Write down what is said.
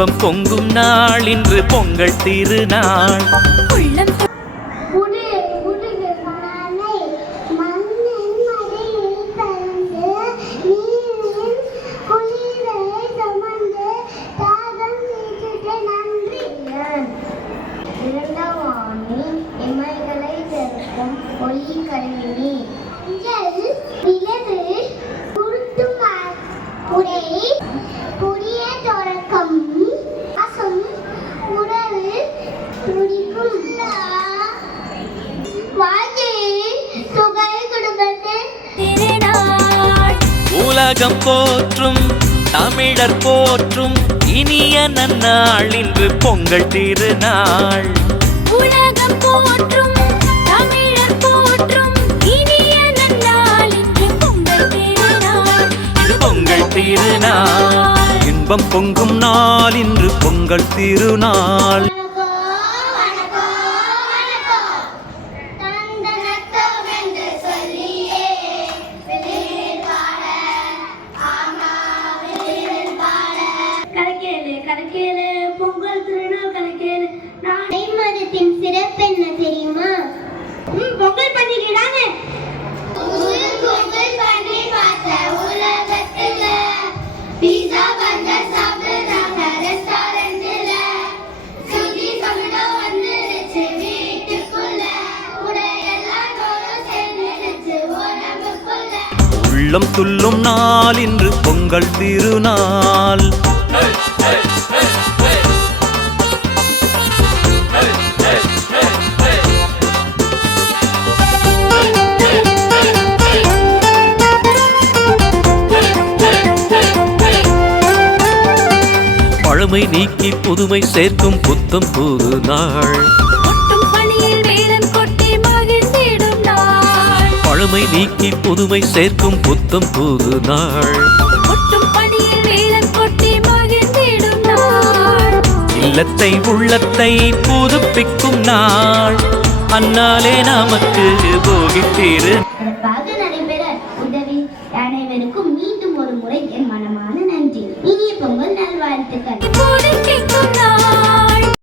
இன்பம் பொங்கும் நாள் இன்று பொங்கல் திருநாள். உலகம் போற்றும் தமிழர் போற்றும் இனிய நன்னாள் இன்று பொங்கல் திருநாள். உலகம் போற்றும் தமிழர் போற்றும் இனிய நன்னாள் இன்று பொங்கல் திருநாள். பொங்கல் திருநாள் இன்பம் பொங்கும் நாள் இன்று பொங்கல் திருநாள். பொங்கல் திருநாள் கணக்கேடு. மதத்தின் சிறப்பு என்ன தெரியுமா? பொங்கல் பண்டிகை தானே. பொங்கல் பண்டிகை பார்த்த உலகத்துல பீஸா பர்கர் சாப்பிடுறாங்க ரெஸ்டாரண்ட்ல. சுதி சமடம் வந்துருச்சு வீட்டுக்குள்ள. உடையெல்லாம் தோறும் சேர்ந்துருச்சு உடம்புக்குள்ள. உள்ளம் துள்ளும் நாள் இன்று பொங்கல் திருநாள். பழமை நீக்கி புதுமை சேர்க்கும் புத்தம் புது நாள். பழமை நீக்கி புதுமை சேர்க்கும் புத்தம் புது நாள். இல்லத்தை உள்ளத்தை புதுப்பிக்கும் நாள். அந்நாளே நமக்கு போகி திரு நடைபெற உதவி அனைவருக்கும்